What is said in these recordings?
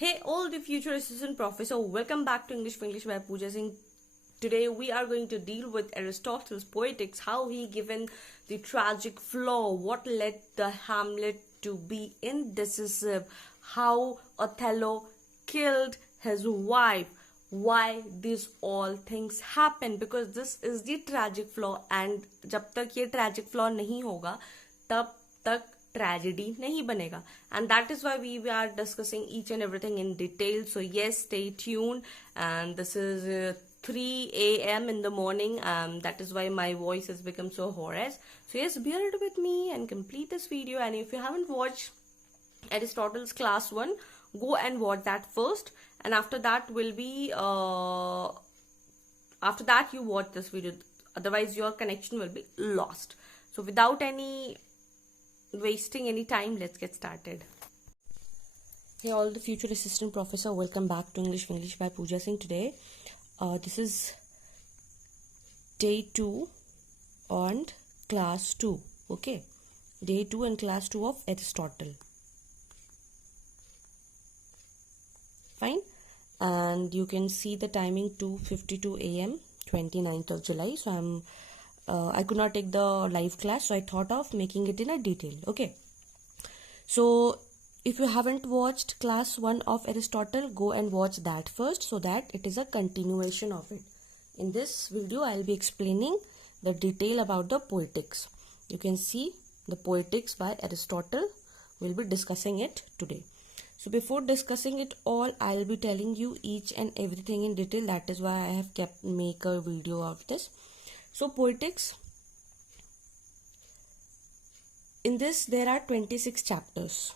Hey, all the future assistant professor, welcome back to English for English by Pooja Singh. Today we are going to deal with Aristotle's Poetics, how he given the tragic flaw, what led the Hamlet to be indecisive, how Othello killed his wife, why these all things happen, because this is the tragic flaw and जब तक ये tragic flaw नहीं होगा तब तक tragedy नहीं बनेगा. And that is why we are discussing each and everything in detail. So yes, stay tuned. And this is 3 a.m. in the morning. That is why my voice has become so hoarse. So yes, bear it with me and complete this video. And if you haven't watched Aristotle's class 1, go and watch that first. And after that will be after that you watch this video. Otherwise your connection will be lost. So without any wasting any time, let's get started. Hey all the future assistant professor, welcome back to English for English by Pooja Singh. Today this is day 2 and class 2. Okay, day 2 and class 2 of Aristotle. Fine. And you can see the timing 2:52 a.m. 29th of July. So I could not take the live class, so I thought of making it in a detail. Okay, so if you haven't watched class 1 of Aristotle, go and watch that first, so that it is a continuation of it. In this video I'll be explaining the detail about the Poetics. You can see the Poetics by Aristotle. We'll be discussing it today. So before discussing it all, I'll be telling you each and everything in detail. That is why I have make a video of this. So Poetics, in this there are 26 chapters.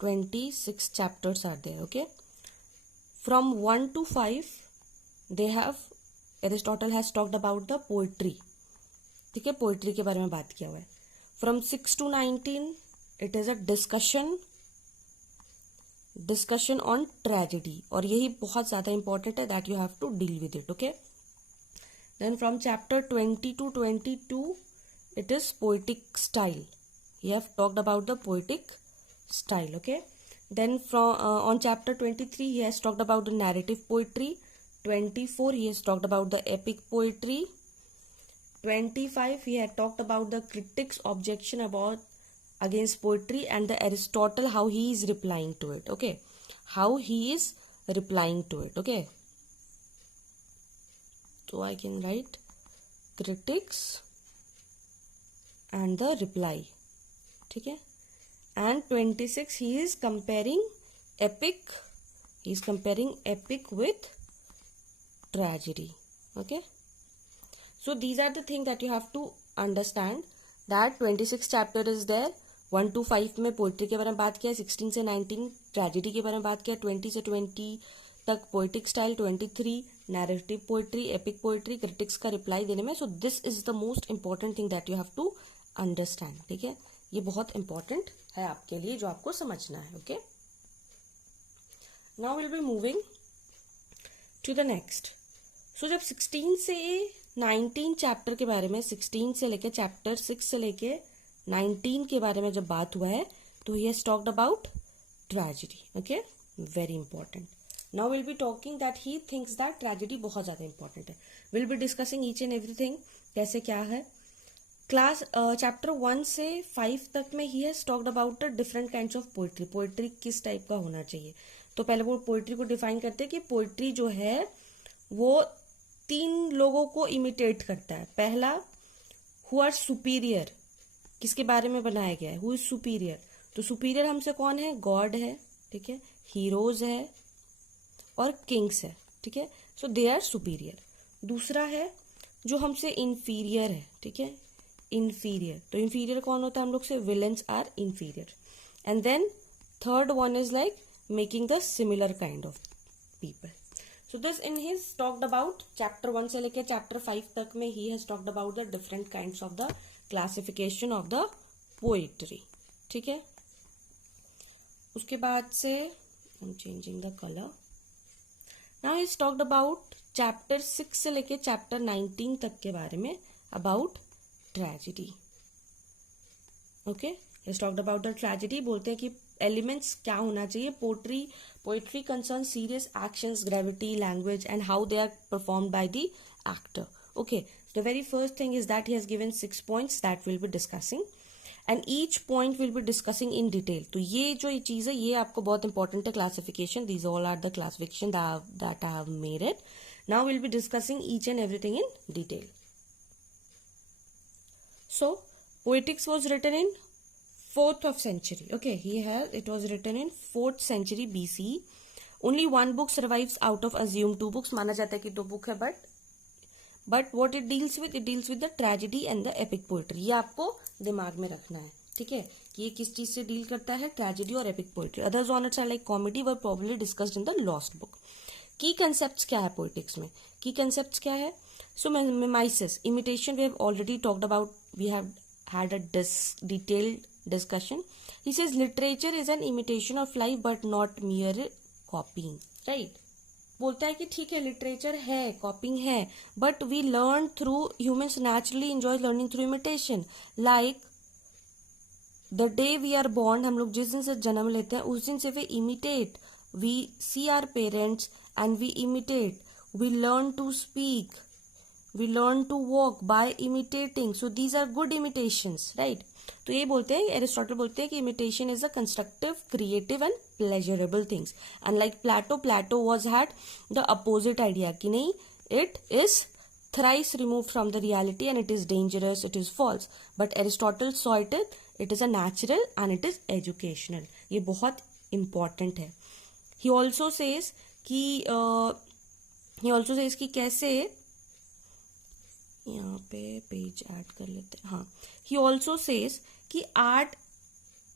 26 chapters are there. Okay, from 1 to 5 they have, Aristotle has talked about the poetry. ठीक है, poetry के बारे में बात किया हुआ है. From 6 to 19 it is a discussion on tragedy, और यही बहुत ज़्यादा important है, that you have to deal with it. Okay, then from chapter 20 to 22 it is poetic style. He have talked about the poetic style. Okay, then from on chapter 23 he has talked about the narrative poetry. 24 he has talked about the epic poetry. 25 he had talked about the critics' objection against poetry and the Aristotle, how he is replying to it. Okay, how he is replying to it. Okay, so I can write critics and the reply. ठीक है, and 26 he is comparing epic. He is comparing epic with tragedy. Okay, so these are the things that you have to understand, that 26 chapter is there. 1 to 5 में poetry के बारे में बात किया, 16 से 19 tragedy के बारे में बात किया, 20 से 20 तक poetic style, 23 narrative poetry, epic poetry, critics का रिप्लाई देने में. So this is the most important thing that you have to understand. ठीक है, ये बहुत इंपॉर्टेंट है आपके लिए, जो आपको समझना है. Okay, now will be moving to the next. So जब 16 से 19 चैप्टर के बारे में, 16 से लेके चैप्टर 6 से लेके 19 के बारे में जब बात हुआ है, तो he has talked about tragedy. Okay, very important. Now will be talking that he thinks that tragedy बहुत ज्यादा इंपॉर्टेंट है. Will be discussing each and everything, कैसे क्या है. क्लास चैप्टर 1 से 5 तक में he has talked about the different kinds of poetry. Poetry किस टाइप का होना चाहिए. तो पहले वो पोइट्री को डिफाइन करते हैं कि पोइट्री जो है वो 3 लोगों को इमिटेट करता है. पहला, हु आर सुपीरियर, किसके बारे में बनाया गया है, हु इज सुपीरियर. तो सुपीरियर हमसे कौन है, गॉड है. ठीक है, हीरोज है और किंग्स है. ठीक है, सो दे आर सुपीरियर. दूसरा है जो हमसे इंफीरियर है. ठीक है, इंफीरियर. तो इंफीरियर कौन होता है हम लोग से, villains are inferior. And then third one is like making the similar kind of people. So this in his talked about chapter 1 से लेके chapter 5 तक में he has talked about the different kinds of the classification of the poetry. ठीक है, उसके बाद से I'm changing the color. Now he has talked about chapter 6 से लेके chapter 19 तक के बारे में about tragedy. Okay, he has talked about the tragedy. बोलते हैं कि एलिमेंट्स क्या होना चाहिए. Poetry concern serious actions, gravity, language and how they are performed by the actor. Okay, the very first thing is that he has given 6 points that we'll be discussing and each point will be discussing in detail. तो ये जो चीज़ है ये आपको बहुत important है. classification, these all are the classification that I have made it. Now we'll be discussing each and everything in detail. So poetics was written in 4th of century. Okay, it was written in 4th century BC. Only one book survives out of assumed 2 books. माना जाता है कि 2 book है, but what it deals with the tragedy and the epic poetry. ये आपको दिमाग में रखना है, ठीक है, कि ये किस चीज से डील करता है, ट्रेजेडी और epic poetry. Other genres are like comedy were probably discussed in the lost book. Key concepts क्या है पोएटिक्स में? की कंसेप्ट्स क्या है? So mimesis, imitation, we have already talked about, we have had a detailed discussion. He says literature is an imitation of life but not mere copying. Right, बोलता है कि ठीक है लिटरेचर है, copying है, but we learn through, humans naturally enjoy learning through imitation. Like the day we are born, हम लोग जिस दिन से जन्म लेते हैं उस दिन से we imitate, we see our parents and we imitate, we learn to speak, we learn to walk by imitating. So these are good imitations. Right, तो ये बोलते हैं, एरिस्टोटल बोलते हैं कि imitation is a constructive, creative and pleasurable things. Unlike Plato was had the opposite idea कि नहीं, it is thrice remove from the reality and it is dangerous, it is false. But Aristotle saw it is a natural and it is educational. ये बहुत important है. ही also says कि कैसे, यहाँ पे page add कर लेते हैं. हाँ, ही ऑल्सो सेज कि art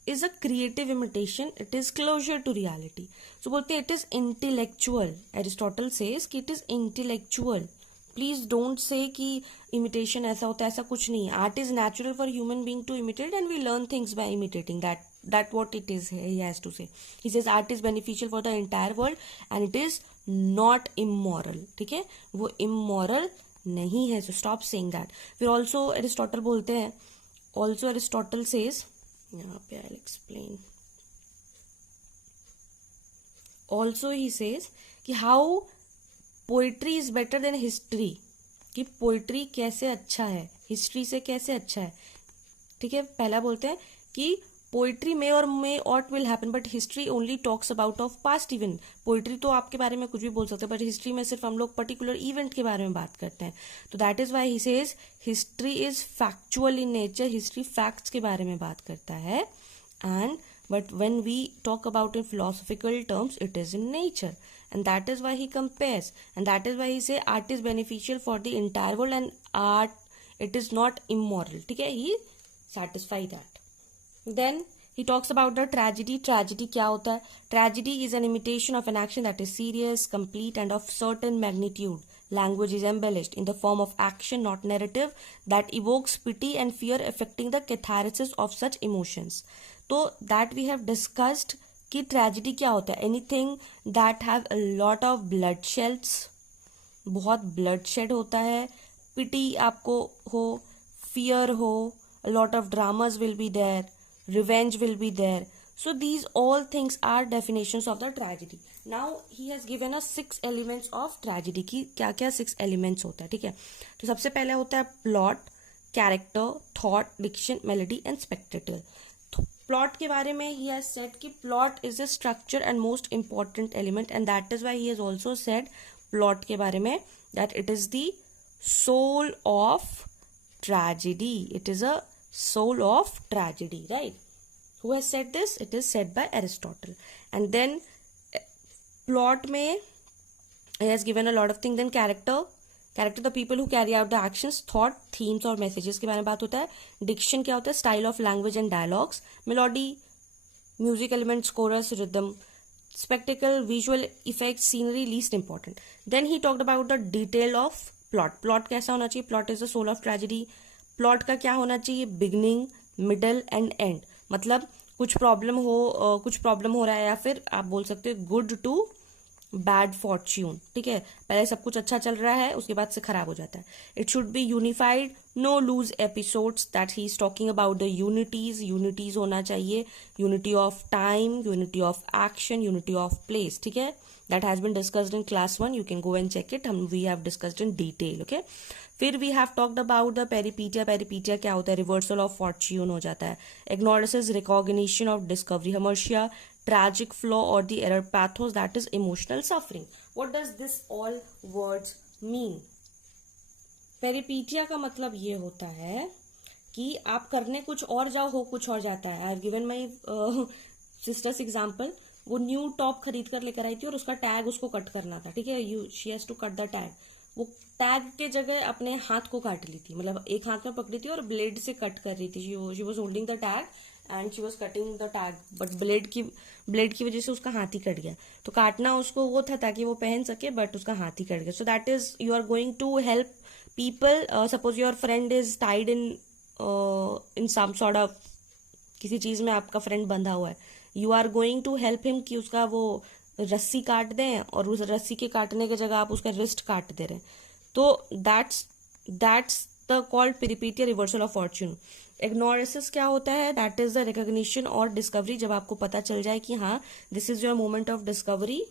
is a creative imitation, it is closer to reality. So बोलते हैं it is intellectual. Aristotle says कि it is intellectual. Please don't say कि इमिटेशन ऐसा होता है, ऐसा कुछ नहीं है. Art is natural for human being to imitate and we learn things by imitating. that what it is, he has to say. He says art is beneficial for the entire world and it is not immoral. ठीक है, वो immoral नहीं है. So stop saying that. फिर also Aristotle बोलते हैं, also Aristotle says, यहाँ पे I'll explain. Also he says कि how poetry is better than history, कि पोइट्री कैसे अच्छा है, हिस्ट्री से कैसे अच्छा है. ठीक है, पहला बोलते हैं कि पोइट्री में what will happen but history only talks about of past event. Poetry तो आपके बारे में कुछ भी बोल सकते हैं, बट हिस्ट्री में सिर्फ हम लोग पर्टिकुलर इवेंट के बारे में बात करते हैं. तो that is why he says history is factual in nature. History facts के बारे में बात करता है. And but when we talk about in philosophical terms it is in nature. And that is why he compares, and that is why he say art is beneficial for the entire world and art, it is not immoral. ठीक है, he satisfy that. Then he talks about the tragedy. Tragedy क्या होता है? Tragedy is an imitation of an action that is serious, complete and of certain magnitude. Language is embellished in the form of action, not narrative, that evokes pity and fear, affecting the catharsis of such emotions. तो that we have discussed कि tragedy क्या होता है? Anything that have a lot of blood sheds, बहुत blood shed होता है, pity आपको हो, फियर हो, a lot of dramas will be there, revenge will be there. So these all things are definitions of the tragedy. Now he has given us 6 elements of tragedy की क्या क्या 6 elements होता है. ठीक है, तो सबसे पहले होता है plot, character, thought, diction, melody and spectacle. Plot के बारे में ही हैज सेड कि plot is the structure and most important element and that is why he has also said plot के बारे में that it is the soul of tragedy. It is a soul of tragedy. Right, who has said this? It is said by Aristotle. And then plot में he has given a lot of thing. Then character the people who carry out the actions, thought, themes और messages के बारे में बात होता है. Dickson क्या होता है? Style of language and dialogues. Melody, music elements, chorus, rhythm. Spectacle, visual effect, scenery, least important. Then he talked about the detail of plot. Plot कैसा होना चाहिए? Plot is the soul of tragedy. Plot का क्या होना चाहिए? Beginning, middle and end. मतलब कुछ problem हो रहा है, या फिर आप बोल सकते हो गुड टू बैड फॉर्च्यून, ठीक है, पहले सब कुछ अच्छा चल रहा है, उसके बाद से खराब हो जाता है. It should be unified, no loose episodes, that he is talking about the unities होना चाहिए, unity of time, unity of action, unity of place, ठीक है. That has been discussed in class 1, you can go and check it, we have discussed in detail. Okay, फिर we have talked about the peripeteia. Peripeteia क्या होता है? Reversal of fortune हो जाता है. Ignorance, recognition of discovery. हर्मर्शिया, tragic flaw or the error. Pathos, that is emotional suffering. What does this all words mean? पेरिपीटिया का मतलब ये होता है कि आप करने कुछ और जाओ, हो कुछ और जाता है. I have given my sisters example. वो न्यू टॉप खरीद कर लेकर आई थी और उसका टैग उसको कट करना था, ठीक है. She has to cut the tag. वो टैग के जगह अपने हाथ को काट ली थी, मतलब एक हाथ में पकड़ी थी और ब्लेड से कट कर रही थी. She was holding the tag and she was cutting the tag, but blade की वजह से उसका हाथ ही कट गया. तो काटना उसको वो था ताकि वो पहन सके, बट उसका हाथ ही कट गया. So that is, you are going to help people. Suppose your friend is tied in some sort of, किसी चीज में आपका फ्रेंड बंधा हुआ है. You are going to help him कि उसका वो रस्सी काट दें, और उस रस्सी के काटने की जगह आप उसका रिस्ट काट दे रहे हैं. तो that's the called peripeteia, reversal of fortune. Ignorance क्या होता है? दैट इज द रिकॉग्निशन और डिस्कवरी. जब आपको पता चल जाए कि हाँ, this is your moment of discovery,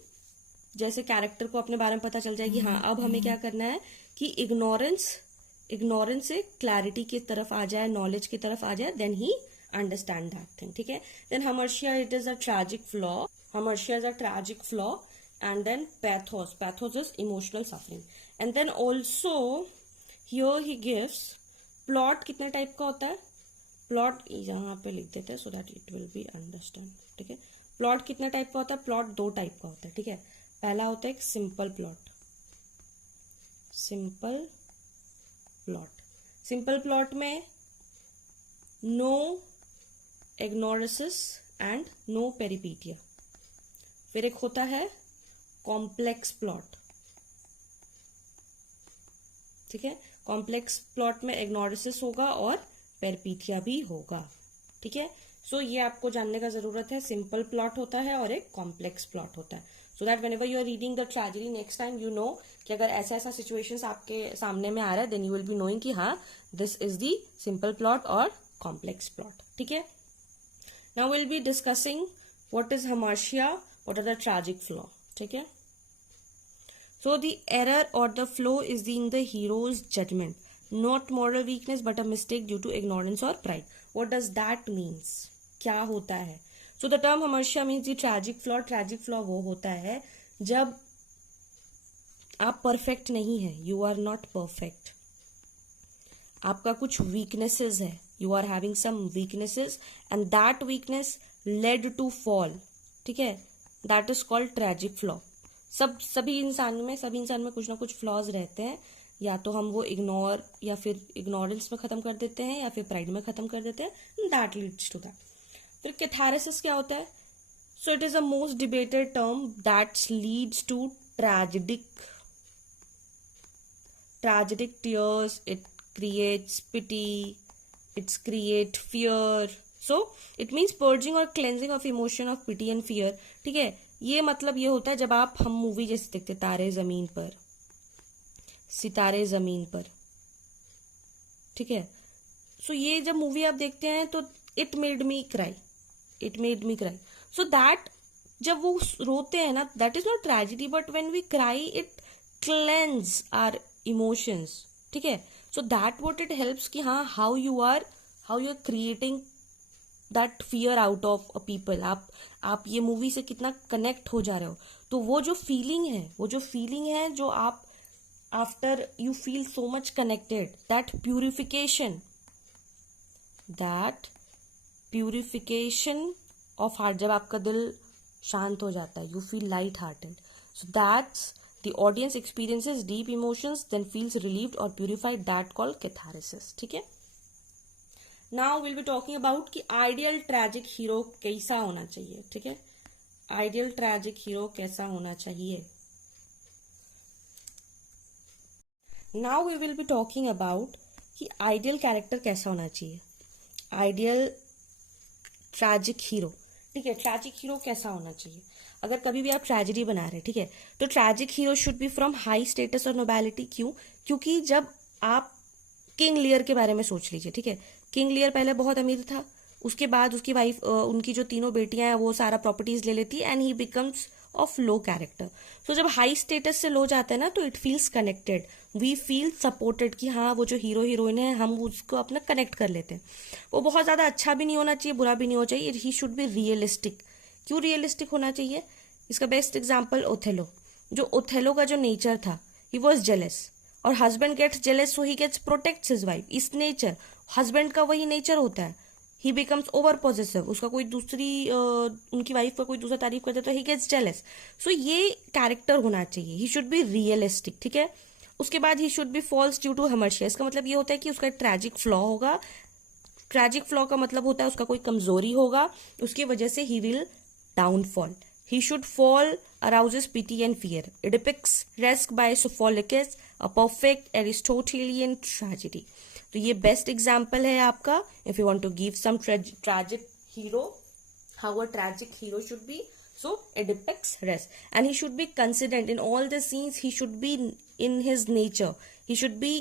जैसे कैरेक्टर को अपने बारे में पता चल जाए कि हाँ, अब हमें क्या करना है, कि इग्नोरेंस से क्लैरिटी की तरफ आ जाए, नॉलेज की तरफ आ जाए, then he understand that thing, ठीक है. Then hamartia, it is a tragic flaw. Hamartia is a tragic flaw. And then pathos is emotional suffering. And then also here he gives plot. कितने type का होता है plot? यहाँ पे लिख देते हैं so that it will be understand, ठीक है. प्लॉट कितने टाइप का होता है? प्लॉट 2 टाइप का होता है, ठीक है. पहला होता है एक सिंपल प्लॉट. सिंपल प्लॉट में नो इग्नोरेंस एंड नो पेरिपीटिया. फिर एक होता है कॉम्प्लेक्स प्लॉट, ठीक है. कॉम्प्लेक्स प्लॉट में इग्नोरेंस होगा और पेरिपीटिया भी होगा, ठीक है. सो ये आपको जानने का जरूरत है. सिंपल प्लॉट होता है और एक कॉम्प्लेक्स प्लॉट होता है. So that whenever you are reading the tragedy next time, you know कि अगर ऐसा सिचुएशंस आपके सामने में आ रहा है, then you will be knowing कि हाँ, this is the simple plot और कॉम्प्लेक्स प्लॉट, ठीक है. Now will be discussing what is hamartia, what are the tragic flaw, ठीक है. So the error or the flaw is in the hero's judgment, not moral weakness but a mistake due to ignorance or pride. What does that means? क्या होता है? So the term harsha means the tragic flaw. Tragic flaw वो होता है जब आप perfect नहीं है, you are not perfect. आपका कुछ weaknesses है, you are having some weaknesses and that weakness led to fall, ठीक है. That is called tragic flaw. सभी इंसान में कुछ ना कुछ फ्लॉज रहते हैं. या तो हम वो इग्नोर या फिर इग्नोरेंस में खत्म कर देते हैं या फिर प्राइड में खत्म कर देते हैं. That leads to that. फिर कैथारसिस क्या होता है? So it is a most debated term that leads to tragedic tears. It creates pity, it's create fear. So it means purging और cleansing of emotion of pity and fear, ठीक है. ये मतलब ये होता है जब हम मूवी जैसे देखते तारे जमीन पर, सितारे जमीन पर, ठीक है. सो ये जब मूवी आप देखते हैं तो it made me cry. So that जब वो रोते हैं ना, that is not tragedy, but when we cry it cleanse our emotions, ठीक है. So that what it helps कि हाँ, how you are creating that fear out of a people. आप ये मूवी से कितना कनेक्ट हो जा रहे हो. तो वो जो फीलिंग है जो आप after you feel so much connected, that purification of heart, जब आपका दिल शांत हो जाता है, you feel light hearted. So that's the audience experiences deep emotions, then feels relieved और प्यूरिफाइड, दैट कॉल्ड कैथारसिस, ठीक है. Now will be talking about कि आइडियल ट्रैजिक हीरो कैसा होना चाहिए, ठीक है. आइडियल ट्रैजिक हीरो कैसा होना चाहिए. Now we will be talking about कि आइडियल कैरेक्टर कैसा होना चाहिए. आइडियल ट्रैजिक हीरो, ठीक है. ट्रैजिक हीरो कैसा होना चाहिए? अगर कभी भी आप ट्रेजेडी बना रहे हैं, ठीक है, तो tragic hero should be from high status और नोबैलिटी. क्यों? क्योंकि जब आप किंग लियर के बारे में सोच लीजिए, ठीक है, किंग लियर पहले बहुत अमीर था, उसके बाद उसकी वाइफ, उनकी जो तीनों बेटियां हैं वो सारा प्रॉपर्टीज ले लेती है, and he becomes of low character. So जब हाई स्टेटस से लो जाता है ना, तो it feels connected, we feel supported कि हाँ वो जो हीरो हीरोइन है हम उसको अपना कनेक्ट कर लेते हैं. वो बहुत ज्यादा अच्छा भी नहीं होना चाहिए, बुरा भी नहीं होना चाहिए, ही शुड बी रियलिस्टिक. क्यों रियलिस्टिक होना चाहिए? इसका बेस्ट एग्जाम्पल ओथेलो. जो ओथेलो का जो नेचर था, ही वॉज जेलस, और husband gets jealous so he gets protects his wife. इस नेचर, हस्बैंड का वही नेचर होता है, ही बिकम्स ओवर पॉजिटिव. उसका कोई दूसरी उनकी वाइफ का कोई दूसरा तारीफ करता है तो ही गेट्स जेलस. सो ये कैरेक्टर होना चाहिए, ही शुड बी रियलिस्टिक, ठीक है. उसके बाद he should be falls due to hamartia. इसका मतलब ये होता है कि उसका ट्रैजिक फ्लॉ होगा. ट्रैजिक फ्लॉ का मतलब होता है उसका कोई कमजोरी होगा, उसकी वजह से he will downfall. He should fall, arouses pity and fear. Oedipus Resk by Sophocles, a perfect Aristotelian tragedy. तो ये बेस्ट एग्जाम्पल है आपका. If you want to give some tragic hero, how a tragic hero should be. So Oedipus Resk, and he should be consistent in all the scenes. He should be in his nature. He should be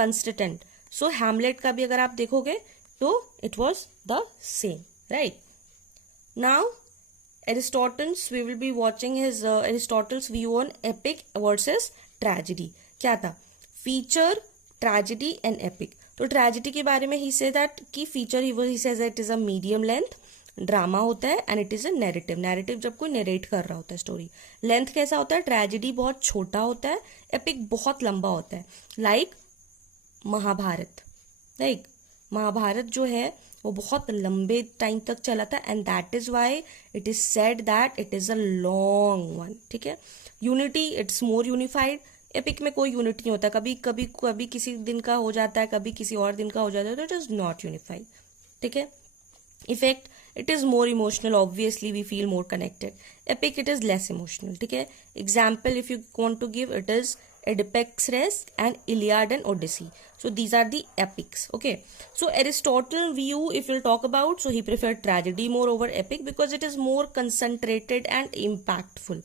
consistent. So Hamlet का भी अगर आप देखोगे तो it was the same, right? Now Aristotle's, we will be watching his Aristotle's view on epic versus tragedy. क्या था? Feature, tragedy and epic. तो tragedy के बारे में he said that कि feature he says that it is a medium length, drama होता है, and it is a narrative. narrative जब कोई narrate कर रहा होता है स्टोरी. लेंथ कैसा होता है? ट्रेजिडी बहुत छोटा होता है, एपिक बहुत लंबा होता है. लाइक महाभारत, लाइक महाभारत जो है वो बहुत लंबे टाइम तक चला था, and that is why it is said that it is a long one, ठीक है. Unity, it's more unified. Epic में कोई यूनिटी नहीं होता, कभी कभी कभी किसी दिन का हो जाता है, कभी किसी और दिन का हो जाता है, तो इट इज नॉट यूनिफाइड, ठीक है. Effect, it is more emotional, obviously we feel more connected. Epic, it is less emotional, ठीक है. Example if you want to give, it is Oedipus Resk and Iliad and Odyssey. So these are the epics. Okay. So Aristotle view, if you'll talk about, so he preferred tragedy more over epic because it is more concentrated and impactful.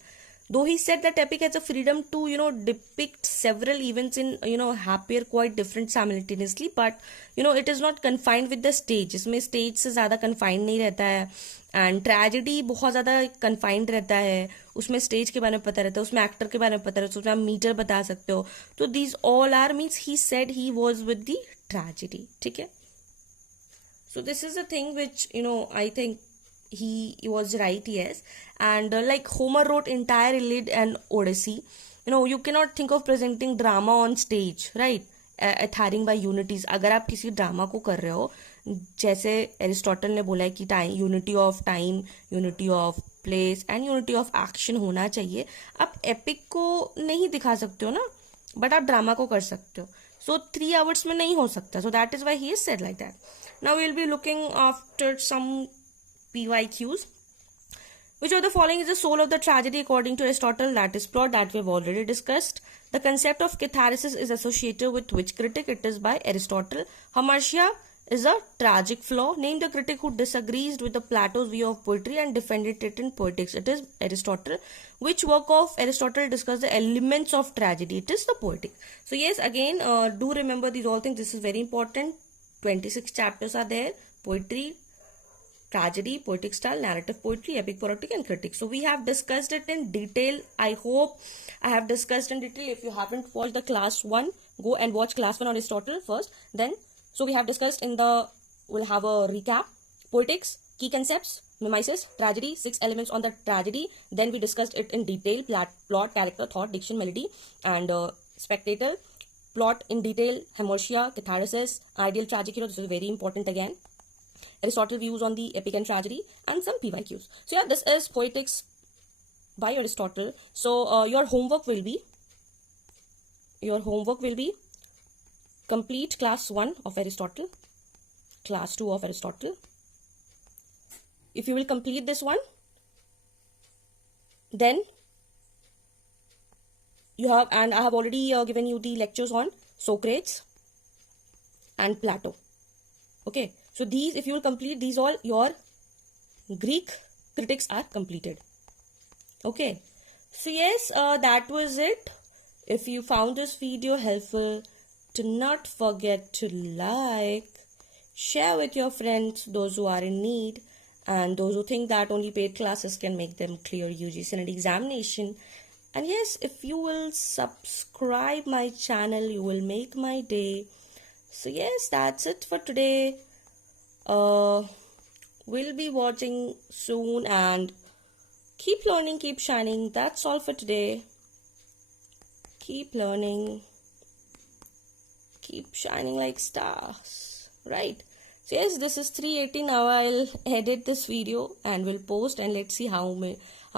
Though he said that epic has a freedom to, depict several events in, happier, quite different simultaneously, but, it is not confined with the stage. इसमें stage से ज़्यादा confined नहीं रहता है, and tragedy बहुत ज़्यादा confined रहता है, उसमें स्टेज के बारे में पता रहता है, उसमें एक्टर के बारे में पता रहता है, उसमें आप मीटर बता सकते हो. तो these all are means he said he was with the tragedy, ठीक है. So this is the thing which I think he was right, yes. And like Homer wrote entire Iliad and Odyssey. You cannot think of presenting drama on stage, right? Adhering by unities. अगर आप किसी drama को कर रहे हो, जैसे Aristotle ने बोला है कि time, unity of time, unity of place and unity of action होना चाहिए. आप एपिक को नहीं दिखा सकते हो ना, बट आप ड्रामा को कर सकते हो. सो 3 hours में नहीं हो सकता. So that is why he is said like that. Now we will be looking after some PYQs. Which of the following is the soul of the tragedy according to Aristotle? That is plot, that we have already discussed. The concept of catharsis is associated with which critic? It is by Aristotle. Hamartia is a tragic flaw. Name the critic who disagrees with the Plato's view of poetry and defended it in Poetics. It is Aristotle. Which work of Aristotle discuss the elements of tragedy? It is the Poetic. So yes, again, do remember these all things. This is very important. 26 chapters are there. Poetry, tragedy, poetic style, narrative poetry, epic poetic and critic. So we have discussed it in detail. I hope I have discussed in detail. If you haven't watched the class 1, go and watch class 1 on Aristotle first. Then, so we have discussed we'll have a recap. Poetics, key concepts, mimesis, tragedy, 6 elements on the tragedy. Then we discussed it in detail. Plot, character, thought, diction, melody, and spectator. Plot in detail, Hamartia, catharsis, ideal tragic hero. This is very important again. Aristotle views on the epic and tragedy, and some PYQs. So yeah, this is Poetics by Aristotle. So your homework will be complete class 1 of Aristotle, class 2 of Aristotle. If you will complete this one, then you have, and I have already given you the lectures on Socrates and Plato. Okay. So these, if you will complete these all, your Greek critics are completed. Okay, so yes, that was it. If you found this video helpful, do not forget to like, share with your friends, those who are in need, and those who think that only paid classes can make them clear UG Senate examination. And yes, if you will subscribe my channel, you will make my day. So yes, that's it for today. We'll be watching soon, and keep learning, keep shining. That's all for today. Keep learning, keep shining like stars, right? So yes, this is 3:80 now. I'll edit this video and will post, and let's see how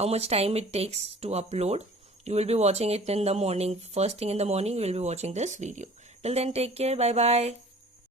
much time it takes to upload. You will be watching it in the morning. First thing in the morning, you will be watching this video. Till then, take care. Bye bye.